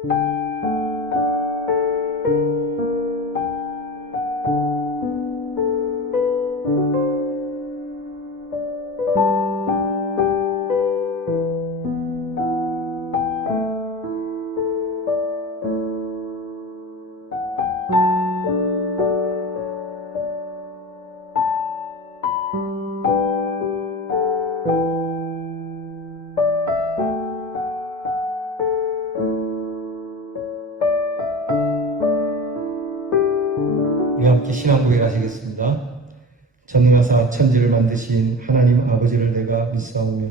우리 함께 신앙 고백 하시겠습니다. 전능하사 천지를 만드신 하나님 아버지를 내가 믿사오며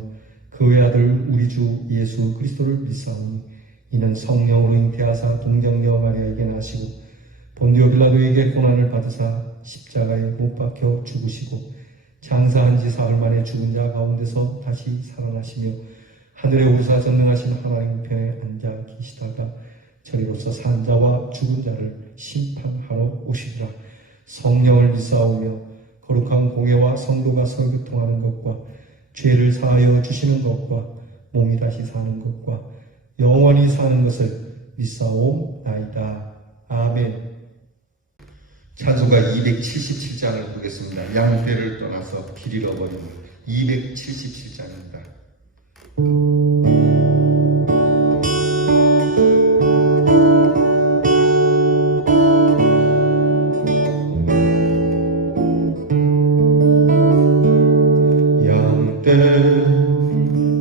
그 외아들 우리 주 예수 그리스도를 믿사오니 이는 성령으로 잉태하사 동정녀 마리아에게 나시고 본디오 빌라도에게 고난을 받으사 십자가에 못 박혀 죽으시고 장사한 지 사흘 만에 죽은 자 가운데서 다시 살아나시며 하늘에 오르사 전능하신 하나님 편에 앉아 계시다가 저리로서 산 자와 죽은 자를 심판하러 오시리라. 성령을 믿사오며 거룩한 공예와 성도가 설교통하는 것과 죄를 사하여 주시는 것과 몸이 다시 사는 것과 영원히 사는 것을 믿사오나이다. 아멘. 찬송가 277장을 보겠습니다. 양떼를 떠나서 길 잃어버린 277장입니다.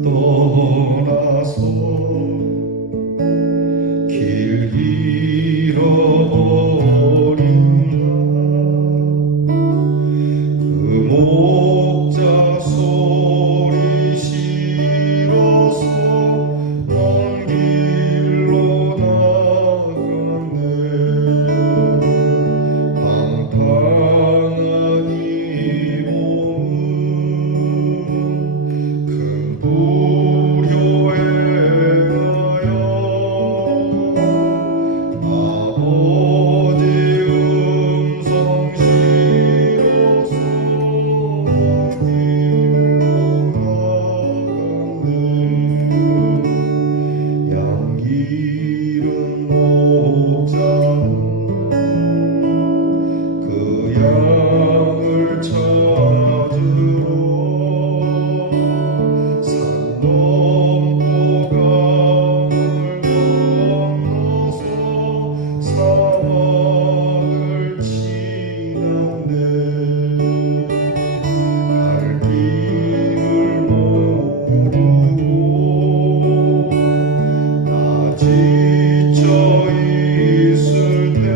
떠나서 길 잃어버린 그 목자 소리 싫어서 먼 길로 나갔네. 방탕한 이 몸은 큰 불효에 가여 아버지 음성 싫어서 먼 길로 나갔네. 양길은 목자는 그 양을 찾으러 산 넘고 강을 건너서 사막을 지났네. 갈 길을 모르고 나 지쳐 있을 때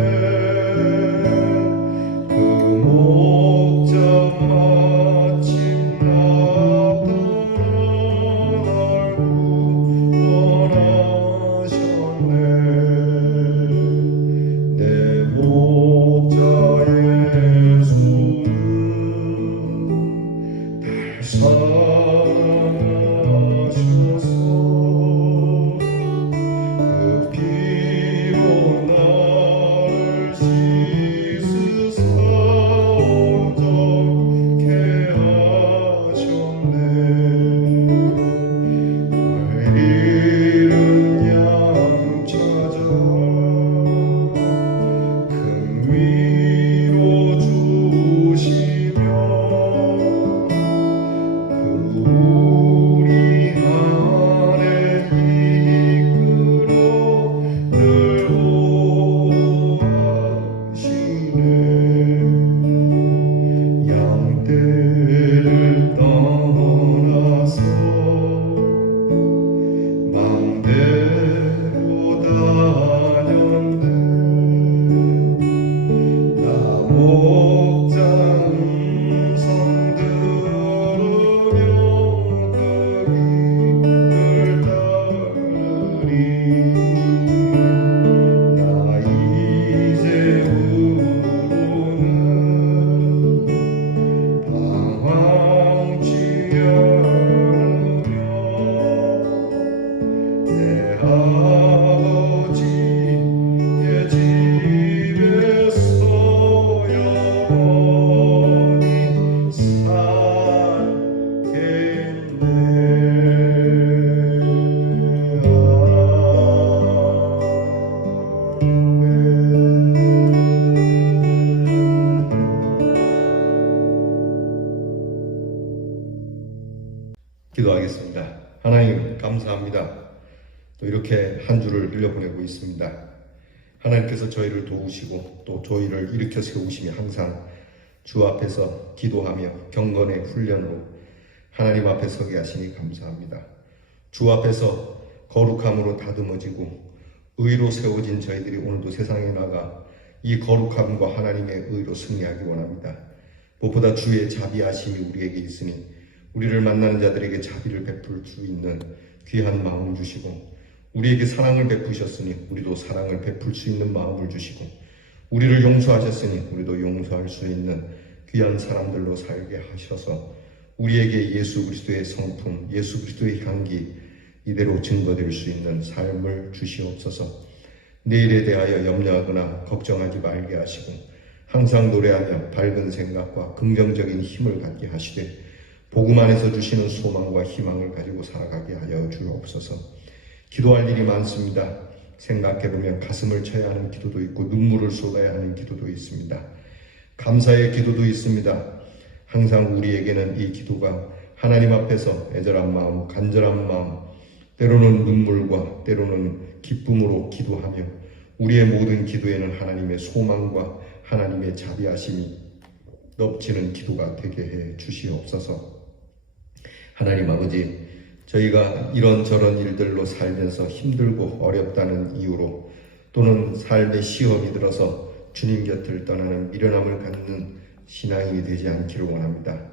또 이렇게 한 주를 흘려보내고 있습니다. 하나님께서 저희를 도우시고 또 저희를 일으켜 세우시며 항상 주 앞에서 기도하며 경건의 훈련으로 하나님 앞에 서게 하시니 감사합니다. 주 앞에서 거룩함으로 다듬어지고 의로 세워진 저희들이 오늘도 세상에 나가 이 거룩함과 하나님의 의로 승리하기 원합니다. 무엇보다 주의 자비하심이 우리에게 있으니 우리를 만나는 자들에게 자비를 베풀 수 있는 귀한 마음 주시고, 우리에게 사랑을 베푸셨으니 우리도 사랑을 베풀 수 있는 마음을 주시고, 우리를 용서하셨으니 우리도 용서할 수 있는 귀한 사람들로 살게 하셔서 우리에게 예수 그리스도의 성품, 예수 그리스도의 향기 이대로 증거될 수 있는 삶을 주시옵소서. 내일에 대하여 염려하거나 걱정하지 말게 하시고 항상 노래하며 밝은 생각과 긍정적인 힘을 갖게 하시되 복음 안에서 주시는 소망과 희망을 가지고 살아가게 하여 주옵소서. 기도할 일이 많습니다. 생각해보면 가슴을 쳐야 하는 기도도 있고 눈물을 쏟아야 하는 기도도 있습니다. 감사의 기도도 있습니다. 항상 우리에게는 이 기도가 하나님 앞에서 애절한 마음, 간절한 마음, 때로는 눈물과 때로는 기쁨으로 기도하며 우리의 모든 기도에는 하나님의 소망과 하나님의 자비하심이 넘치는 기도가 되게 해 주시옵소서. 하나님 아버지, 저희가 이런저런 일들로 살면서 힘들고 어렵다는 이유로 또는 삶의 시험이 들어서 주님 곁을 떠나는 미련함을 갖는 신앙이 되지 않기를 원합니다.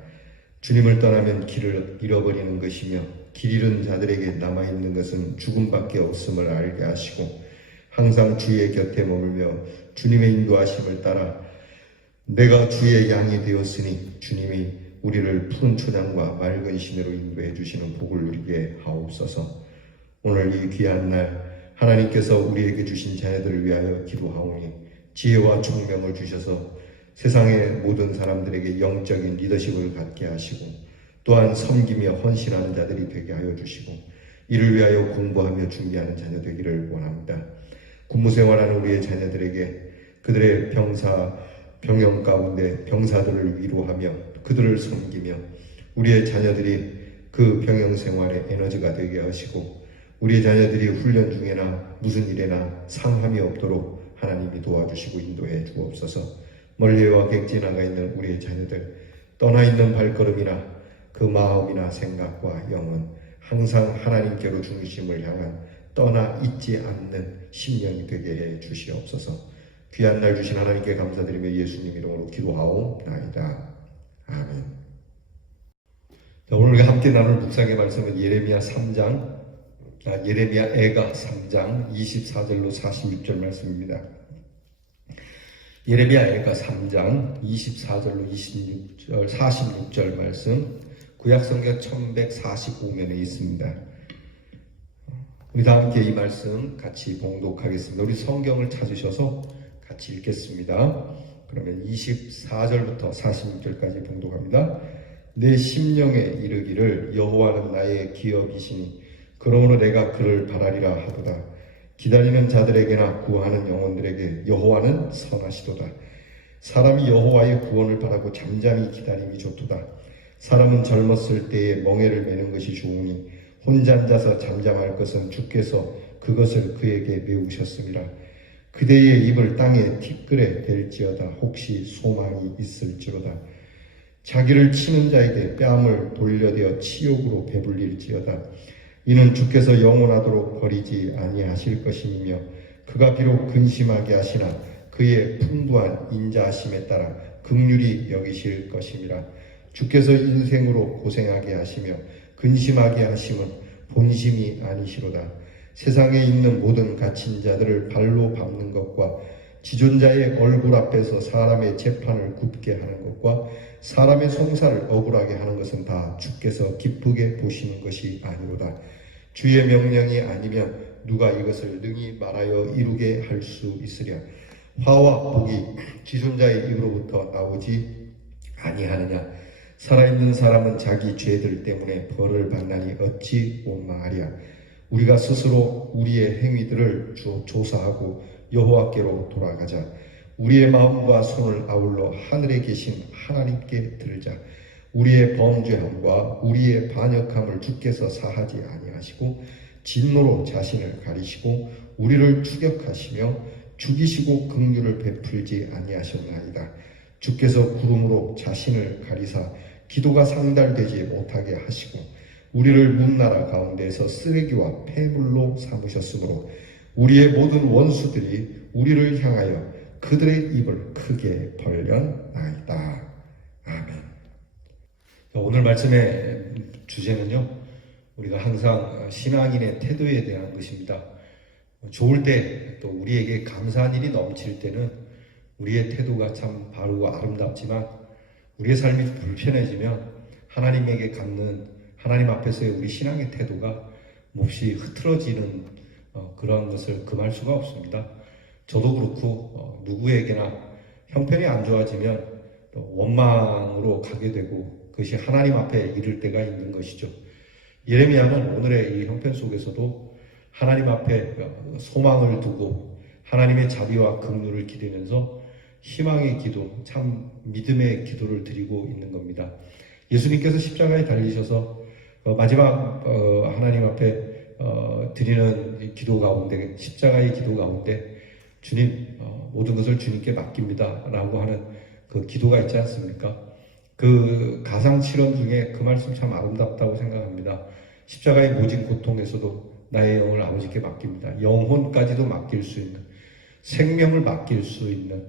주님을 떠나면 길을 잃어버리는 것이며 길 잃은 자들에게 남아있는 것은 죽음밖에 없음을 알게 하시고 항상 주의 곁에 머물며 주님의 인도하심을 따라 내가 주의 양이 되었으니 주님이 우리를 푸른 초장과 맑은 시내로 인도해 주시는 복을 누리게 하옵소서. 오늘 이 귀한 날 하나님께서 우리에게 주신 자녀들을 위하여 기도하오니 지혜와 총명을 주셔서 세상의 모든 사람들에게 영적인 리더십을 갖게 하시고 또한 섬기며 헌신하는 자들이 되게 하여 주시고 이를 위하여 공부하며 준비하는 자녀 되기를 원합니다. 군무생활하는 우리의 자녀들에게 그들의 병영 가운데 병사들을 위로하며 그들을 섬기며 우리의 자녀들이 그 병영생활의 에너지가 되게 하시고 우리의 자녀들이 훈련 중에나 무슨 일에나 상함이 없도록 하나님이 도와주시고 인도해 주옵소서. 멀리와 객지 나가 있는 우리의 자녀들, 떠나 있는 발걸음이나 그 마음이나 생각과 영은 항상 하나님께로 중심을 향한 떠나 있지 않는 심령이 되게 해 주시옵소서. 귀한 날 주신 하나님께 감사드리며 예수님 이름으로 기도하옵나이다. 아멘. 자, 오늘 함께 나눌 묵상의 말씀은 예레미야 애가 3장 24절로 46절 말씀입니다. 예레미야 애가 3장 24절로 26절 46절 말씀 구약성경 1145면에 있습니다. 우리 다 함께 이 말씀 같이 봉독하겠습니다. 우리 성경을 찾으셔서 같이 읽겠습니다. 그러면 24절부터 46절까지 봉독합니다. 내 심령에 이르기를 여호와는 나의 기업이시니 그러므로 내가 그를 바라리라 하도다. 기다리는 자들에게나 구하는 영혼들에게 여호와는 선하시도다. 사람이 여호와의 구원을 바라고 잠잠히 기다림이 좋도다. 사람은 젊었을 때에 멍에를 매는 것이 좋으니 혼자 앉아서 잠잠할 것은 주께서 그것을 그에게 메우셨음이라. 그대의 입을 땅에 티끌에 댈지어다. 혹시 소망이 있을지로다. 자기를 치는 자에게 뺨을 돌려대어 치욕으로 배불릴지어다. 이는 주께서 영원하도록 버리지 아니하실 것임이며 그가 비록 근심하게 하시나 그의 풍부한 인자하심에 따라 긍휼히 여기실 것임이라. 주께서 인생으로 고생하게 하시며 근심하게 하심은 본심이 아니시로다. 세상에 있는 모든 갇힌 자들을 발로 밟는 것과 지존자의 얼굴 앞에서 사람의 재판을 굽게 하는 것과 사람의 송사를 억울하게 하는 것은 다 주께서 기쁘게 보시는 것이 아니로다. 주의 명령이 아니면 누가 이것을 능히 말하여 이루게 할 수 있으랴. 화와 복이 지존자의 입으로부터 나오지 아니하느냐. 살아있는 사람은 자기 죄들 때문에 벌을 받나니 어찌 원망하랴. 우리가 스스로 우리의 행위들을 조사하고 여호와께로 돌아가자. 우리의 마음과 손을 아울러 하늘에 계신 하나님께 들자. 우리의 범죄함과 우리의 반역함을 주께서 사하지 아니하시고 진노로 자신을 가리시고 우리를 추격하시며 죽이시고 긍휼을 베풀지 아니하셨나이다. 주께서 구름으로 자신을 가리사 기도가 상달되지 못하게 하시고 우리를 문나라 가운데에서 쓰레기와 폐물로 삼으셨으므로 우리의 모든 원수들이 우리를 향하여 그들의 입을 크게 벌렸나이다. 아멘. 오늘 말씀의 주제는요, 우리가 항상 신앙인의 태도에 대한 것입니다. 좋을 때 또 우리에게 감사한 일이 넘칠 때는 우리의 태도가 참 바르고 아름답지만 우리의 삶이 불편해지면 하나님에게 갖는 하나님 앞에서의 우리 신앙의 태도가 몹시 흐트러지는 그런 것을 금할 수가 없습니다. 저도 그렇고 누구에게나 형편이 안 좋아지면 또 원망으로 가게 되고 그것이 하나님 앞에 이를 때가 있는 것이죠. 예레미야는 오늘의 이 형편 속에서도 하나님 앞에 소망을 두고 하나님의 자비와 긍휼을 기대면서 희망의 기도, 참 믿음의 기도를 드리고 있는 겁니다. 예수님께서 십자가에 달리셔서 마지막 하나님 앞에 드리는 기도 가운데, 십자가의 기도 가운데 주님, 모든 것을 주님께 맡깁니다 라고 하는 그 기도가 있지 않습니까? 그 가상칠언 중에 그 말씀 참 아름답다고 생각합니다. 십자가의 모진 고통에서도 나의 영을 아버지께 맡깁니다. 영혼까지도 맡길 수 있는, 생명을 맡길 수 있는,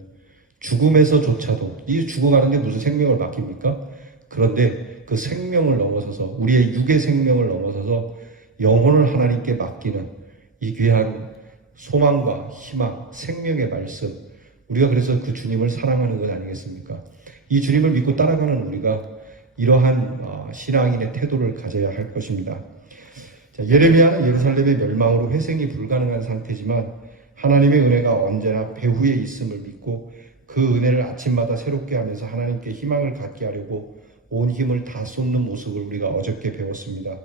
죽음에서조차도, 이 죽어가는데 무슨 생명을 맡깁니까? 그런데 그 생명을 넘어서서, 우리의 육의 생명을 넘어서서 영혼을 하나님께 맡기는 이 귀한 소망과 희망, 생명의 말씀, 우리가 그래서 그 주님을 사랑하는 것 아니겠습니까? 이 주님을 믿고 따라가는 우리가 이러한 신앙인의 태도를 가져야 할 것입니다. 자, 예레미야는 예루살렘의 멸망으로 회생이 불가능한 상태지만 하나님의 은혜가 언제나 배후에 있음을 믿고 그 은혜를 아침마다 새롭게 하면서 하나님께 희망을 갖게 하려고 온 힘을 다 쏟는 모습을 우리가 어저께 배웠습니다.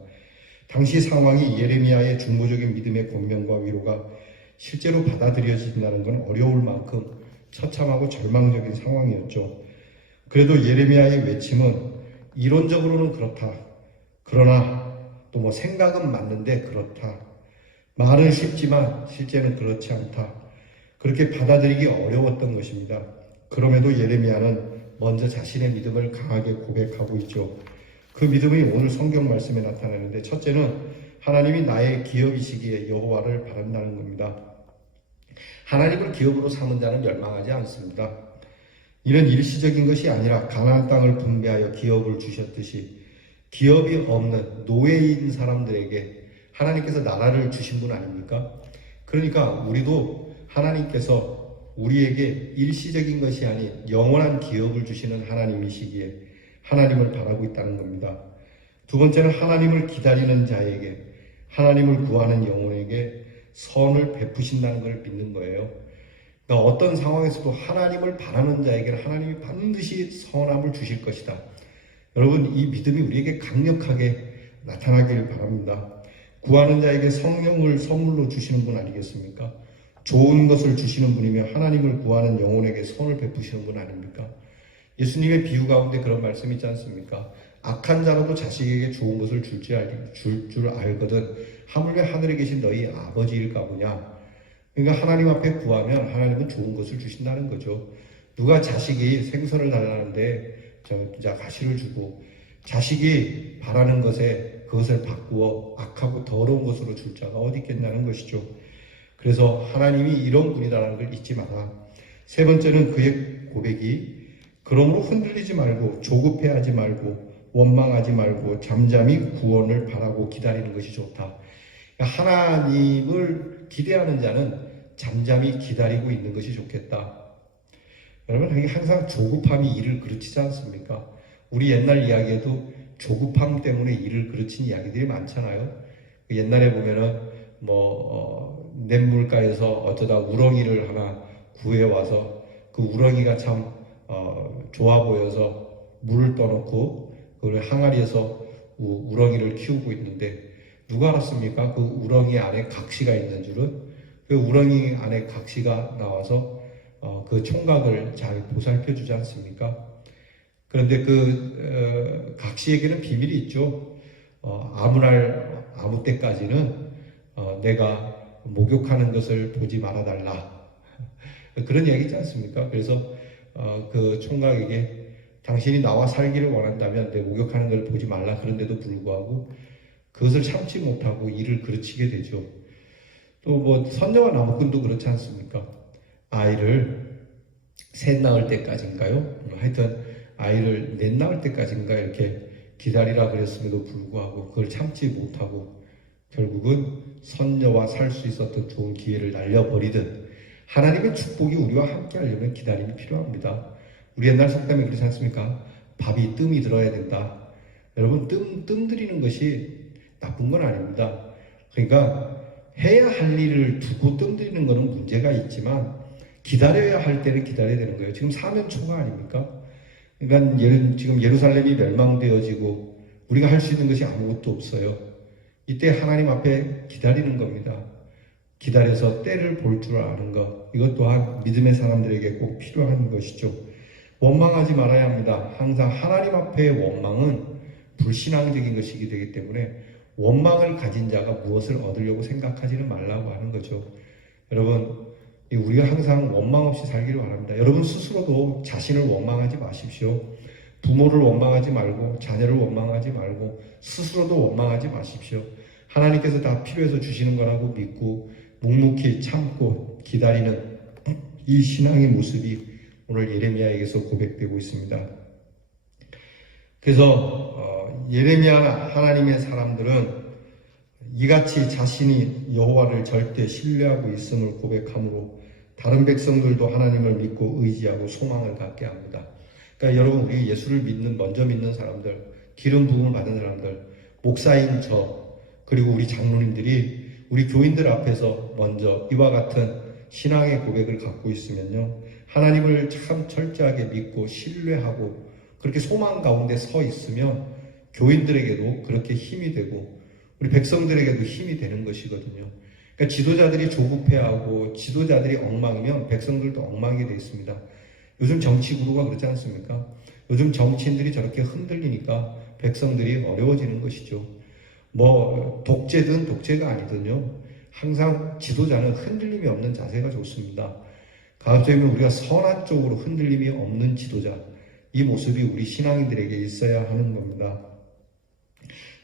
당시 상황이 예레미야의 중보적인 믿음의 권면과 위로가 실제로 받아들여진다는 건 어려울 만큼 처참하고 절망적인 상황이었죠. 그래도 예레미야의 외침은 이론적으로는 그렇다. 그러나 또 뭐 생각은 맞는데 그렇다. 말은 쉽지만 실제는 그렇지 않다. 그렇게 받아들이기 어려웠던 것입니다. 그럼에도 예레미야는 먼저 자신의 믿음을 강하게 고백하고 있죠. 그 믿음이 오늘 성경 말씀에 나타나는데 첫째는 하나님이 나의 기업이시기에 여호와를 바란다는 겁니다. 하나님을 기업으로 삼은 자는 멸망하지 않습니다. 이는 일시적인 것이 아니라 가나안 땅을 분배하여 기업을 주셨듯이 기업이 없는 노예인 사람들에게 하나님께서 나라를 주신 분 아닙니까? 그러니까 우리도 하나님께서 우리에게 일시적인 것이 아닌 영원한 기업을 주시는 하나님이시기에 하나님을 바라고 있다는 겁니다. 두 번째는 하나님을 기다리는 자에게, 하나님을 구하는 영혼에게 선을 베푸신다는 걸 믿는 거예요. 그러니까 어떤 상황에서도 하나님을 바라는 자에게는 하나님이 반드시 선함을 주실 것이다. 여러분, 이 믿음이 우리에게 강력하게 나타나길 바랍니다. 구하는 자에게 성령을 선물로 주시는 분 아니겠습니까? 좋은 것을 주시는 분이며 하나님을 구하는 영혼에게 선을 베푸시는 분 아닙니까? 예수님의 비유 가운데 그런 말씀이 있지 않습니까? 악한 자라도 자식에게 좋은 것을 줄 줄 알거든 하물며 하늘에 계신 너희 아버지일까 보냐. 그러니까 하나님 앞에 구하면 하나님은 좋은 것을 주신다는 거죠. 누가 자식이 생선을 달라는데 자 가시를 주고 자식이 바라는 것에 그것을 바꾸어 악하고 더러운 것으로 줄 자가 어디 있겠냐는 것이죠. 그래서 하나님이 이런 분이라는 걸 잊지 마라. 세 번째는 그의 고백이 그러므로 흔들리지 말고 조급해하지 말고 원망하지 말고 잠잠히 구원을 바라고 기다리는 것이 좋다. 하나님을 기대하는 자는 잠잠히 기다리고 있는 것이 좋겠다. 여러분, 항상 조급함이 일을 그르치지 않습니까? 우리 옛날 이야기에도 조급함 때문에 일을 그르친 이야기들이 많잖아요. 옛날에 보면은 냇물가에서 어쩌다 우렁이를 하나 구해와서 그 우렁이가 참 좋아 보여서 물을 떠놓고 그걸 항아리에서 우렁이를 키우고 있는데 누가 알았습니까? 그 우렁이 안에 각시가 있는 줄은. 그 우렁이 안에 각시가 나와서 그 총각을 잘 보살펴 주지 않습니까? 그런데 그 각시에게는 비밀이 있죠. 아무 날 아무 때까지는 내가 목욕하는 것을 보지 말아달라. 그런 얘기 있지 않습니까? 그래서 그 총각에게 당신이 나와 살기를 원한다면 내 목욕하는 걸 보지 말라. 그런데도 불구하고 그것을 참지 못하고 이를 그르치게 되죠. 또 뭐 선녀와 나무꾼도 그렇지 않습니까? 아이를 셋 낳을 때까지인가요? 하여튼 아이를 넷 낳을 때까지인가 이렇게 기다리라 그랬음에도 불구하고 그걸 참지 못하고 결국은 선녀와 살 수 있었던 좋은 기회를 날려버리듯 하나님의 축복이 우리와 함께 하려면 기다림이 필요합니다. 우리 옛날 속담에 그렇지 않습니까? 밥이 뜸이 들어야 된다. 여러분 뜸 들이는 것이 나쁜 건 아닙니다. 그러니까 해야 할 일을 두고 뜸 들이는 것은 문제가 있지만 기다려야 할 때는 기다려야 되는 거예요. 지금 사면초가 아닙니까? 그러니까 지금 예루살렘이 멸망되어지고 우리가 할 수 있는 것이 아무것도 없어요. 이때 하나님 앞에 기다리는 겁니다. 기다려서 때를 볼 줄 아는 것, 이것 또한 믿음의 사람들에게 꼭 필요한 것이죠. 원망하지 말아야 합니다. 항상 하나님 앞에의 원망은 불신앙적인 것이기 되기 때문에 원망을 가진 자가 무엇을 얻으려고 생각하지는 말라고 하는 거죠. 여러분, 우리가 항상 원망 없이 살기를 바랍니다. 여러분 스스로도 자신을 원망하지 마십시오. 부모를 원망하지 말고 자녀를 원망하지 말고 스스로도 원망하지 마십시오. 하나님께서 다 필요해서 주시는 거라고 믿고 묵묵히 참고 기다리는 이 신앙의 모습이 오늘 예레미야에게서 고백되고 있습니다. 그래서 예레미야나 하나님의 사람들은 이같이 자신이 여호와를 절대 신뢰하고 있음을 고백함으로 다른 백성들도 하나님을 믿고 의지하고 소망을 갖게 합니다. 그러니까 여러분 우리 예수를 먼저 믿는 사람들, 기름 부음을 받은 사람들, 목사인 저, 그리고 우리 장로님들이 우리 교인들 앞에서 먼저 이와 같은 신앙의 고백을 갖고 있으면요, 하나님을 참 철저하게 믿고 신뢰하고 그렇게 소망 가운데 서 있으면 교인들에게도 그렇게 힘이 되고 우리 백성들에게도 힘이 되는 것이거든요. 그러니까 지도자들이 조급해하고 지도자들이 엉망이면 백성들도 엉망이 되어 있습니다. 요즘 정치 구도가 그렇지 않습니까? 요즘 정치인들이 저렇게 흔들리니까 백성들이 어려워지는 것이죠. 뭐 독재든 독재가 아니든요, 항상 지도자는 흔들림이 없는 자세가 좋습니다. 가급적이면 우리가 선한 쪽으로 흔들림이 없는 지도자, 이 모습이 우리 신앙인들에게 있어야 하는 겁니다.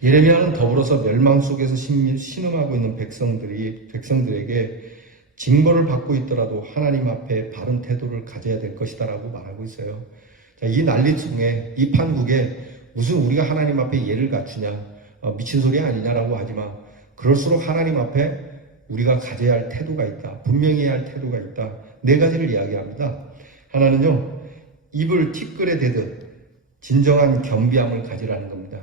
예레미야는 더불어서 멸망 속에서 신음하고 있는 백성들에게 징벌을 받고 있더라도 하나님 앞에 바른 태도를 가져야 될 것이다라고 말하고 있어요. 자, 이 난리중에 이 판국에 무슨 우리가 하나님 앞에 예를 갖추냐, 미친 소리 아니냐라고 하지만 그럴수록 하나님 앞에 우리가 가져야 할 태도가 있다. 분명히 해야 할 태도가 있다. 네 가지를 이야기합니다. 하나는요, 입을 티끌에 대듯 진정한 겸비함을 가지라는 겁니다.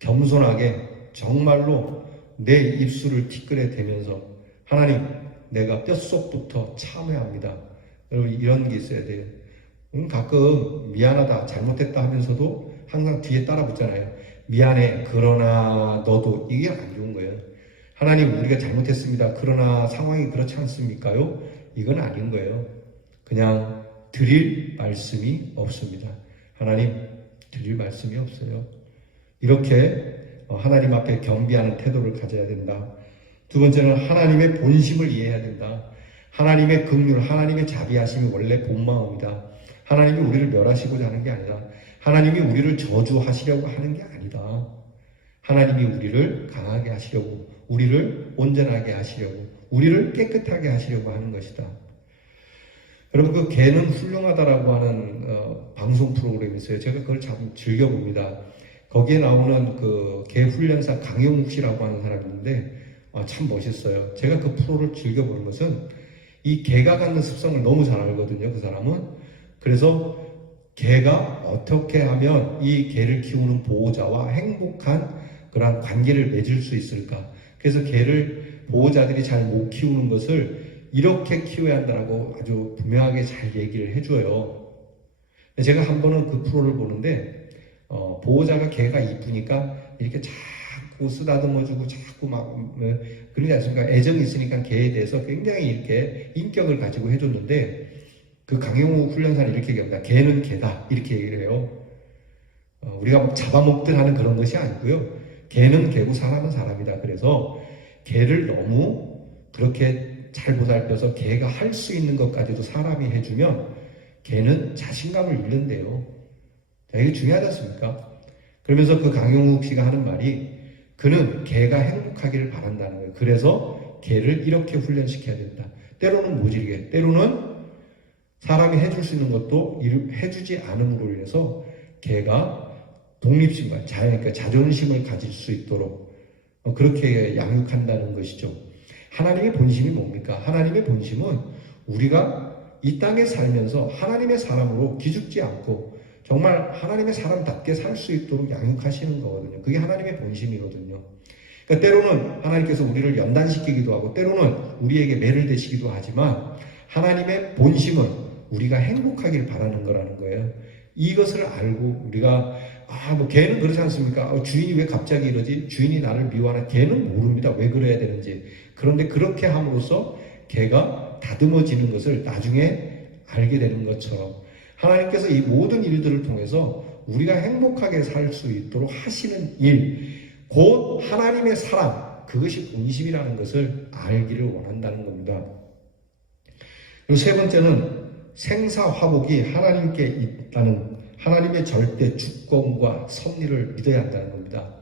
겸손하게 정말로 내 입술을 티끌에 대면서 하나님, 내가 뼛속부터 참회합니다. 여러분 이런 게 있어야 돼요. 가끔 미안하다, 잘못했다 하면서도 항상 뒤에 따라 붙잖아요. 미안해, 그러나 너도, 이게 안 좋은 거예요. 하나님, 우리가 잘못했습니다. 그러나 상황이 그렇지 않습니까요? 이건 아닌 거예요. 그냥 드릴 말씀이 없습니다. 하나님, 드릴 말씀이 없어요. 이렇게 하나님 앞에 겸비하는 태도를 가져야 된다. 두 번째는 하나님의 본심을 이해해야 된다. 하나님의 긍휼, 하나님의 자비하심이 원래 본마음이다. 하나님이 우리를 멸하시고자 하는 게 아니라 하나님이 우리를 저주하시려고 하는 게 아니다. 하나님이 우리를 강하게 하시려고, 우리를 온전하게 하시려고, 우리를 깨끗하게 하시려고 하는 것이다. 여러분, 그 개는 훌륭하다라고 하는 방송 프로그램이 있어요. 제가 그걸 참 즐겨봅니다. 거기에 나오는 그 개 훈련사 강용욱 씨라고 하는 사람이 있는데 참 멋있어요. 제가 그 프로를 즐겨보는 것은 이 개가 갖는 습성을 너무 잘 알거든요, 그 사람은. 그래서 개가 어떻게 하면 이 개를 키우는 보호자와 행복한 그런 관계를 맺을 수 있을까? 그래서 개를 보호자들이 잘 못 키우는 것을 이렇게 키워야 한다고 아주 분명하게 잘 얘기를 해줘요. 제가 한 번은 그 프로를 보는데 보호자가 개가 이쁘니까 이렇게 자꾸 쓰다듬어주고 자꾸 막 그러지 않습니까? 애정이 있으니까 개에 대해서 굉장히 이렇게 인격을 가지고 해줬는데 그 강용우 훈련사는 이렇게 얘기합니다. 개는 개다, 이렇게 얘기를 해요. 우리가 막 잡아먹든 하는 그런 것이 아니고요. 개는 개고 사람은 사람이다. 그래서 개를 너무 그렇게 잘 보살펴서 개가 할 수 있는 것까지도 사람이 해주면 개는 자신감을 잃는데요. 자, 이게 중요하지 않습니까? 그러면서 그 강용욱 씨가 하는 말이 그는 개가 행복하기를 바란다는 거예요. 그래서 개를 이렇게 훈련시켜야 된다. 때로는 모질게, 때로는 사람이 해줄 수 있는 것도 해주지 않음으로 인해서 개가 독립심과 그러니까 자존심을 가질 수 있도록 그렇게 양육한다는 것이죠. 하나님의 본심이 뭡니까? 하나님의 본심은 우리가 이 땅에 살면서 하나님의 사람으로 기죽지 않고 정말 하나님의 사람답게 살 수 있도록 양육하시는 거거든요. 그게 하나님의 본심이거든요. 그러니까 때로는 하나님께서 우리를 연단시키기도 하고 때로는 우리에게 매를 대시기도 하지만 하나님의 본심은 우리가 행복하길 바라는 거라는 거예요. 이것을 알고 우리가 뭐 개는 그렇지 않습니까? 주인이 왜 갑자기 이러지? 주인이 나를 미워하나? 개는 모릅니다. 왜 그래야 되는지. 그런데 그렇게 함으로써 개가 다듬어지는 것을 나중에 알게 되는 것처럼 하나님께서 이 모든 일들을 통해서 우리가 행복하게 살 수 있도록 하시는 일, 곧 하나님의 사랑, 그것이 본심이라는 것을 알기를 원한다는 겁니다. 그리고 세 번째는 생사화복이 하나님께 있다는 하나님의 절대 주권과 섭리를 믿어야 한다는 겁니다.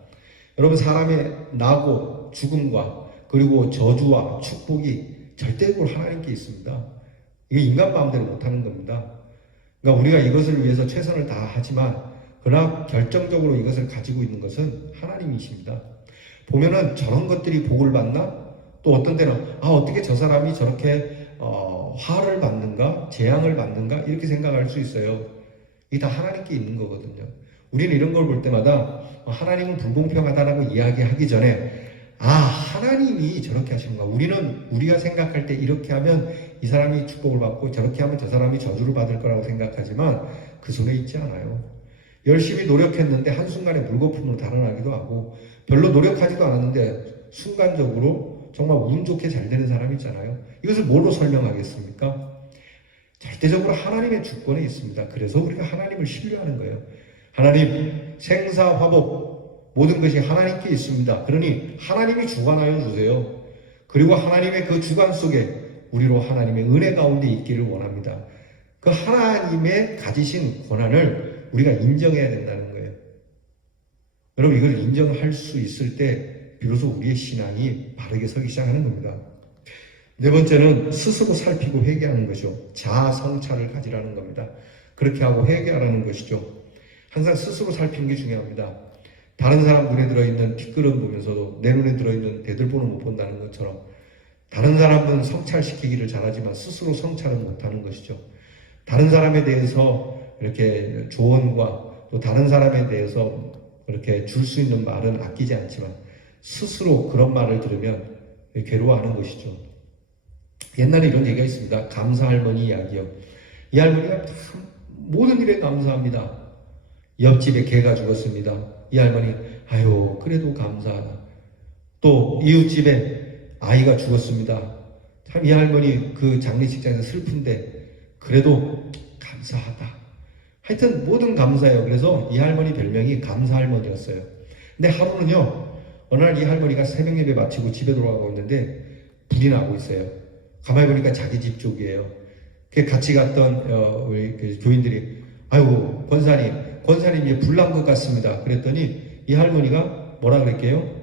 여러분, 사람의 나고 죽음과 그리고 저주와 축복이 절대적으로 하나님께 있습니다. 이게 인간 마음대로 못하는 겁니다. 그러니까 우리가 이것을 위해서 최선을 다하지만 그러나 결정적으로 이것을 가지고 있는 것은 하나님이십니다. 보면은 저런 것들이 복을 받나? 또 어떤 때는 어떻게 저 사람이 저렇게 화를 받는가? 재앙을 받는가? 이렇게 생각할 수 있어요. 이게 다 하나님께 있는 거거든요. 우리는 이런 걸 볼 때마다 하나님은 불공평하다라고 이야기하기 전에 하나님이 저렇게 하시는가? 우리가 생각할 때 이렇게 하면 이 사람이 축복을 받고 저렇게 하면 저 사람이 저주를 받을 거라고 생각하지만 그 손에 있지 않아요. 열심히 노력했는데 한순간에 물거품으로 달아나기도 하고 별로 노력하지도 않았는데 순간적으로 정말 운 좋게 잘 되는 사람이 있잖아요. 이것을 뭐로 설명하겠습니까? 절대적으로 하나님의 주권에 있습니다. 그래서 우리가 하나님을 신뢰하는 거예요. 하나님 생사화복 모든 것이 하나님께 있습니다. 그러니 하나님이 주관하여 주세요. 그리고 하나님의 그 주관 속에 우리로 하나님의 은혜 가운데 있기를 원합니다. 그 하나님의 가지신 권한을 우리가 인정해야 된다는 거예요. 여러분, 이걸 인정할 수 있을 때 비로소 우리의 신앙이 바르게 서기 시작하는 겁니다. 네 번째는 스스로 살피고 회개하는 것이죠. 자아 성찰을 가지라는 겁니다. 그렇게 하고 회개하라는 것이죠. 항상 스스로 살피는 게 중요합니다. 다른 사람 눈에 들어있는 뒷걸음 보면서도 내 눈에 들어있는 대들보는 못 본다는 것처럼 다른 사람은 성찰시키기를 잘하지만 스스로 성찰은 못하는 것이죠. 다른 사람에 대해서 이렇게 조언과 또 다른 사람에 대해서 이렇게 줄 수 있는 말은 아끼지 않지만 스스로 그런 말을 들으면 괴로워하는 것이죠. 옛날에 이런 얘기가 있습니다. 감사 할머니 이야기요. 이 할머니가 참 모든 일에 감사합니다. 옆집에 개가 죽었습니다. 이 할머니, 그래도 감사하다. 또 이웃집에 아이가 죽었습니다. 참 이 할머니 그 장례식장에서 슬픈데 그래도 감사하다. 하여튼 모든 감사해요. 그래서 이 할머니 별명이 감사 할머니였어요. 근데 하루는요, 어느 날 이 할머니가 새벽 예배 마치고 집에 돌아가고 있는데 불이 나고 있어요. 가만히 보니까 자기 집 쪽이에요. 같이 갔던 우리 그 교인들이 권사님 이제 불난 것 같습니다. 그랬더니 이 할머니가 뭐라 그랬게요?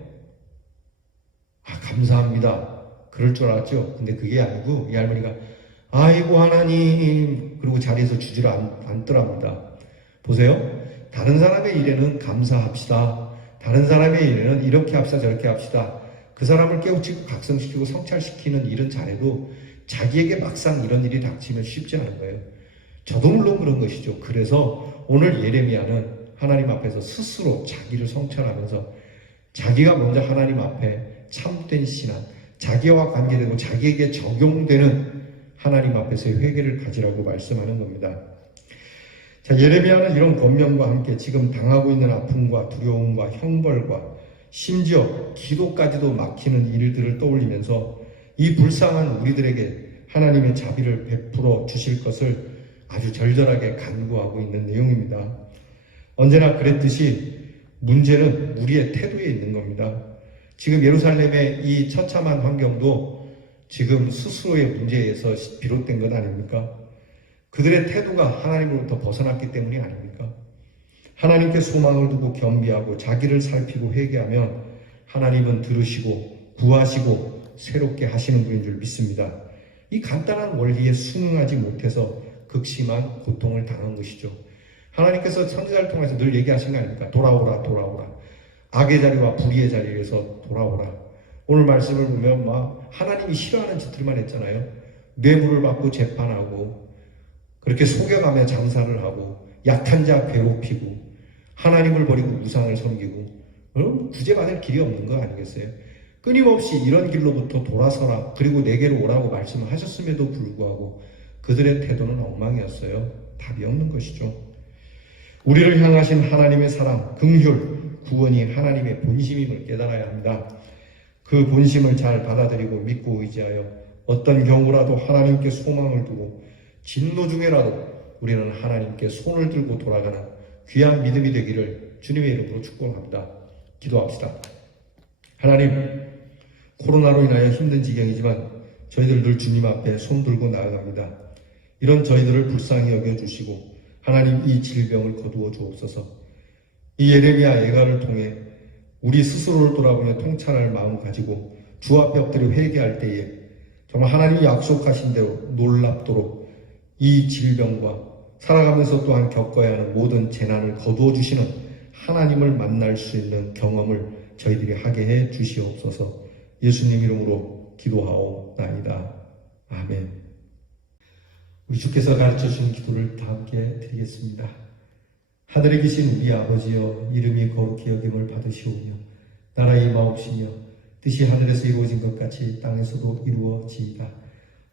감사합니다. 그럴 줄 알았죠. 근데 그게 아니고 이 할머니가 아이고 하나님 그리고 자리에서 주지를 않더랍니다. 보세요. 다른 사람의 일에는 감사합시다. 다른 사람의 일에는 이렇게 합시다 저렇게 합시다. 그 사람을 깨우치고 각성시키고 성찰시키는 일은 잘해도 자기에게 막상 이런 일이 닥치면 쉽지 않은 거예요. 저도 물론 그런 것이죠. 그래서 오늘 예레미야는 하나님 앞에서 스스로 자기를 성찰하면서 자기가 먼저 하나님 앞에 참된 신앙, 자기와 관계되고 자기에게 적용되는 하나님 앞에서의 회개를 가지라고 말씀하는 겁니다. 자, 예레미야는 이런 권면과 함께 지금 당하고 있는 아픔과 두려움과 형벌과 심지어 기도까지도 막히는 일들을 떠올리면서 이 불쌍한 우리들에게 하나님의 자비를 베풀어 주실 것을 아주 절절하게 간구하고 있는 내용입니다. 언제나 그랬듯이 문제는 우리의 태도에 있는 겁니다. 지금 예루살렘의 이 처참한 환경도 지금 스스로의 문제에서 비롯된 것 아닙니까? 그들의 태도가 하나님으로부터 벗어났기 때문이 아닙니까? 하나님께 소망을 두고 겸비하고 자기를 살피고 회개하면 하나님은 들으시고 구하시고 새롭게 하시는 분인 줄 믿습니다. 이 간단한 원리에 순응하지 못해서 극심한 고통을 당한 것이죠. 하나님께서 선지자를 통해서 늘 얘기하신 거 아닙니까? 돌아오라, 돌아오라. 악의 자리와 불의의 자리에서 돌아오라. 오늘 말씀을 보면 막 하나님이 싫어하는 짓들만 했잖아요. 뇌물을 받고 재판하고 그렇게 속여가며 장사를 하고 약한 자 괴롭히고 하나님을 버리고 우상을 섬기고 구제받을 길이 없는 거 아니겠어요? 끊임없이 이런 길로부터 돌아서라 그리고 내게로 오라고 말씀을 하셨음에도 불구하고 그들의 태도는 엉망이었어요. 답이 없는 것이죠. 우리를 향하신 하나님의 사랑, 긍휼, 구원이 하나님의 본심임을 깨달아야 합니다. 그 본심을 잘 받아들이고 믿고 의지하여 어떤 경우라도 하나님께 소망을 두고 진노 중에라도 우리는 하나님께 손을 들고 돌아가는 귀한 믿음이 되기를 주님의 이름으로 축복합니다. 기도합시다. 하나님, 코로나로 인하여 힘든 지경이지만 저희들 늘 주님 앞에 손 들고 나아갑니다. 이런 저희들을 불쌍히 여겨주시고 하나님 이 질병을 거두어 주옵소서. 이 예레미야 예가를 통해 우리 스스로를 돌아보며 통찰할 마음을 가지고 주 앞에 엎드려 회개할 때에 정말 하나님이 약속하신 대로 놀랍도록 이 질병과 살아가면서 또한 겪어야 하는 모든 재난을 거두어 주시는 하나님을 만날 수 있는 경험을 저희들이 하게 해 주시옵소서. 예수님 이름으로 기도하옵나이다. 아멘. 우리 주께서 가르쳐 주신 기도를 다 함께 드리겠습니다. 하늘에 계신 우리 아버지여, 이름이 거룩히 여김을 받으시오며 나라의 임하옵시며 뜻이 하늘에서 이루어진 것 같이 땅에서도 이루어지이다.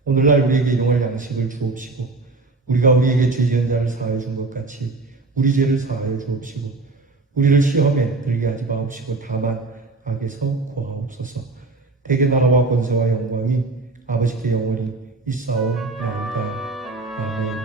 오늘날 우리에게 일용할 양식을 주옵시고 우리가 우리에게 죄 지은 자를 사하여 준 것 같이 우리 죄를 사하여 주옵시고 우리를 시험에 들게 하지 마옵시고 다만 악에서 구하옵소서. 대개 나라와 권세와 영광이 아버지께 영원히 있사옵나이다. 아멘.